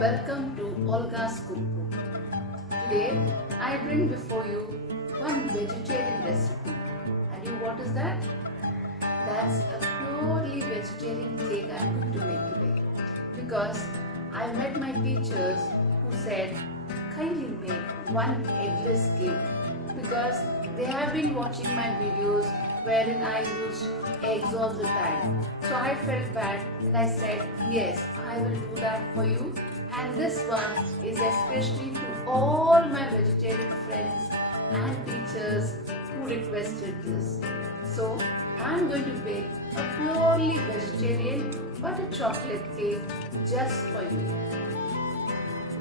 Welcome to Olga's Cookbook. Today I bring before you one vegetarian recipe. And you what is that? That's a purely vegetarian cake I'm going to make today. Because I met my teachers who said kindly make one eggless cake because they have been watching my videos wherein I use eggs all the time. So I felt bad and I said yes, I will do that for you. And this one is especially to all my vegetarian friends and teachers who requested this. So I'm going to bake a purely vegetarian butter chocolate cake just for you.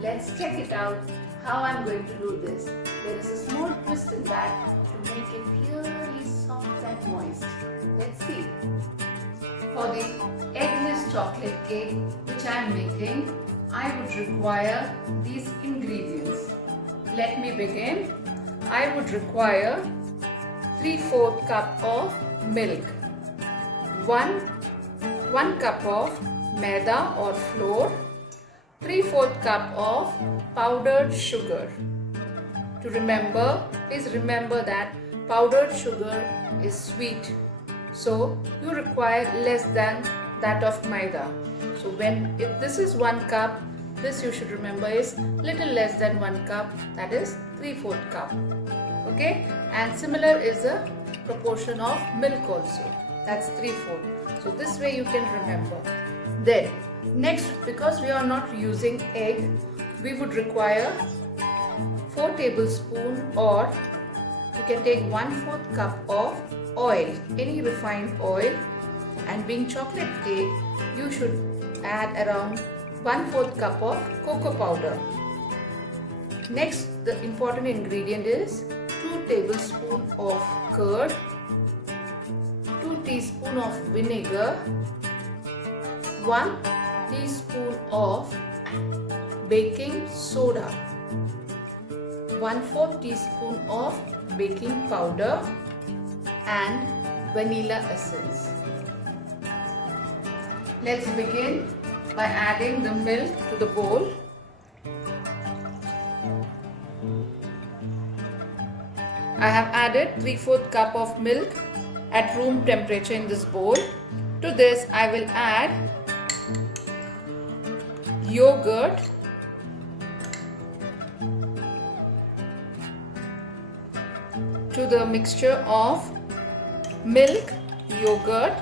Let's check it out how I'm going to do this. There is a small twist in that to make it really soft and moist. Let's see. For the eggless chocolate cake which I am making, I would require these ingredients. Let me begin. I would require 3/4 cup of milk, 1 cup of maida or flour, 3/4 cup of powdered sugar. To remember, please remember that powdered sugar is sweet, so you require less than that of maida. So if this is 1 cup, this you should remember is little less than 1 cup, that is 3/4 cup. Okay, and similar is the proportion of milk also, that's 3/4. So this way you can remember. Then next, because we are not using egg, we would require 4 tablespoons, or you can take 1/4 cup of oil, any refined oil. And being chocolate cake, you should add around 1/4 cup of cocoa powder. Next, the important ingredient is 2 tablespoons of curd, 2 teaspoons of vinegar, 1 teaspoon of baking soda, 1/4 teaspoon of baking powder, and vanilla essence. Let's begin by adding the milk to the bowl. I have added 3/4 cup of milk at room temperature in this bowl. To this I will add yogurt, to the mixture of milk, yogurt,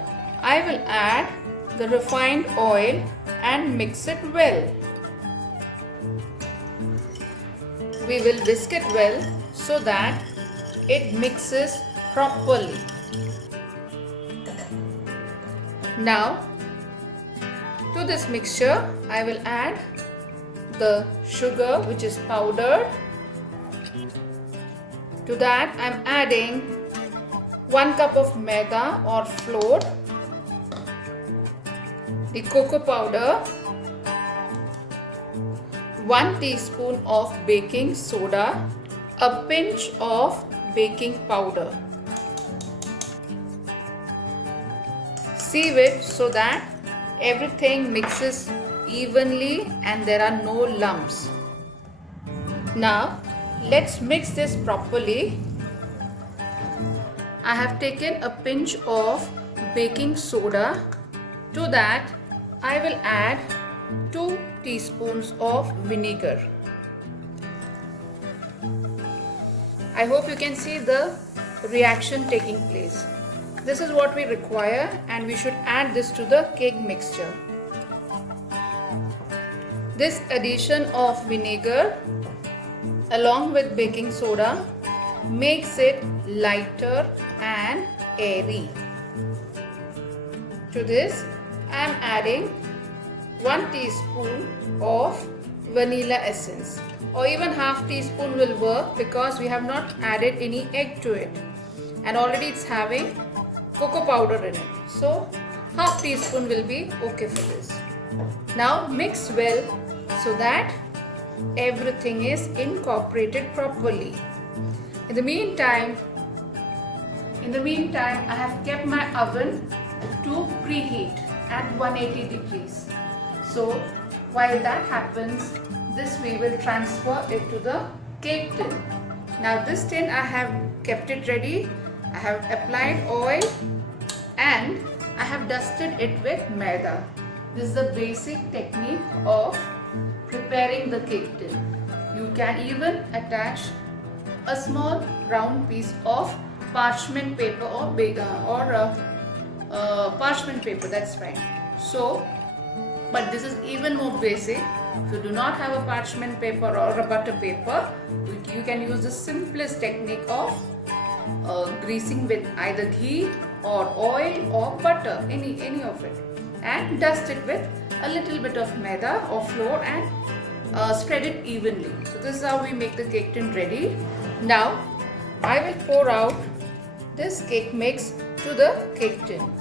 I will add the refined oil and mix it well. We will whisk it well so that it mixes properly. Now, to this mixture, I will add the sugar which is powdered. To that, I am adding 1 cup of maida or flour, the cocoa powder, 1 teaspoon of baking soda, a pinch of baking powder. Sieve it so that everything mixes evenly and there are no lumps. Now let's mix this properly. I have taken a pinch of baking soda. To that I will add 2 teaspoons of vinegar. I hope you can see the reaction taking place. This is what we require, and we should add this to the cake mixture. This addition of vinegar along with baking soda makes it lighter and airy. To this I am adding 1 teaspoon of vanilla essence, or even half teaspoon will work because we have not added any egg to it, and already it's having cocoa powder in it. So half teaspoon will be okay for this. Now mix well so that everything is incorporated properly. In the meantime, I have kept my oven to preheat at 180 degrees. So while that happens, this we will transfer it to the cake tin. Now this tin I have kept it ready. I have applied oil and I have dusted it with maida. This is the basic technique of preparing the cake tin. You can even attach a small round piece of parchment paper or parchment paper, that's fine. So, but this is even more basic. If you do not have a parchment paper or a butter paper, you can use the simplest technique of greasing with either ghee or oil or butter, any of it, and dust it with a little bit of maida or flour and spread it evenly. So this is how we make the cake tin ready. Now I will pour out this cake mix to the cake tin.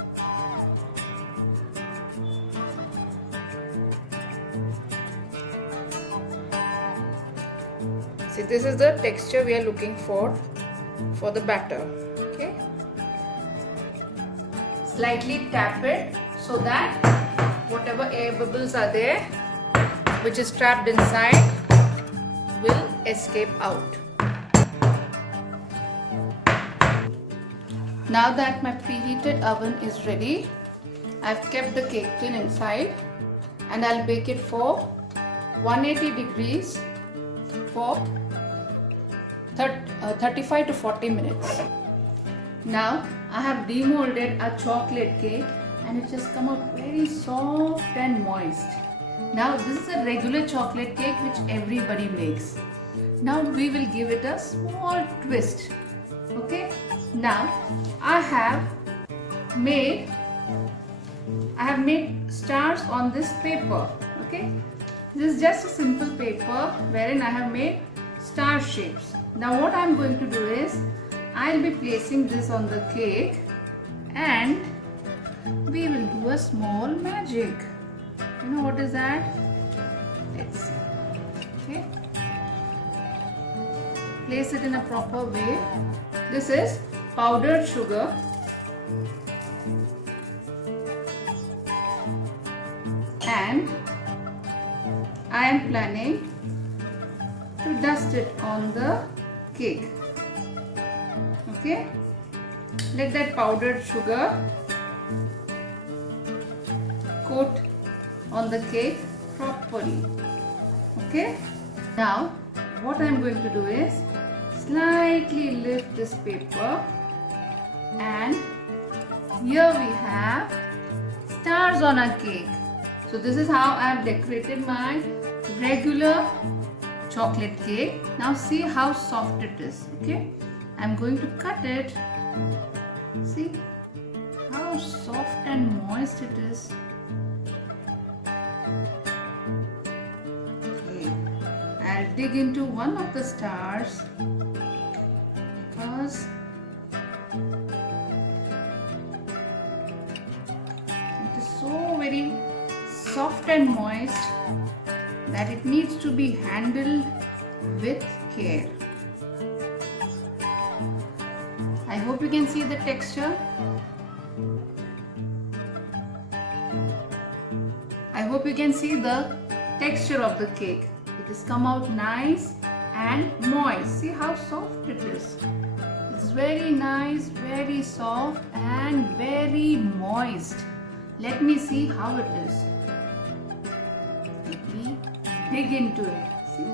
See, this is the texture we are looking for the batter. Okay, slightly tap it so that whatever air bubbles are there which is trapped inside will escape out. Now that my preheated oven is ready, I've kept the cake tin inside and I'll bake it for 180 degrees for 35 to 40 minutes. Now I have demolded a chocolate cake and it has come out very soft and moist. Now this is a regular chocolate cake which everybody makes. Now we will give it a small twist. Okay. Now I have made stars on this paper. Okay. This is just a simple paper wherein I have made star shapes. Now what I am going to do is I will be placing this on the cake and we will do a small magic. You know what is that? Let's see. Okay. Place it in a proper way. This is powdered sugar. And I am planning to dust it on the cake. Okay. Let that powdered sugar coat on the cake properly. Okay. Now what I am going to do is slightly lift this paper and here we have stars on our cake. So this is how I have decorated my regular chocolate cake. Now see how soft it is. Okay, I am going to cut it. See how soft and moist it is. Okay, I'll dig into one of the stars because it is so very soft and moist that it needs to be handled with care. I hope you can see the texture. I hope you can see the texture of the cake. It has come out nice and moist. See how soft it is. It's very nice, very soft and very moist. Let me see how it is. Let me dig into it. See?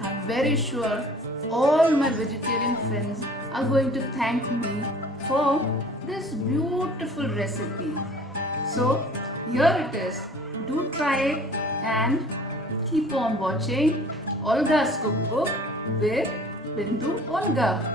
I'm very sure all my vegetarian friends are going to thank me for this beautiful recipe. So here it is. Do try it and keep on watching Olga's Cookbook with Bindu Olga.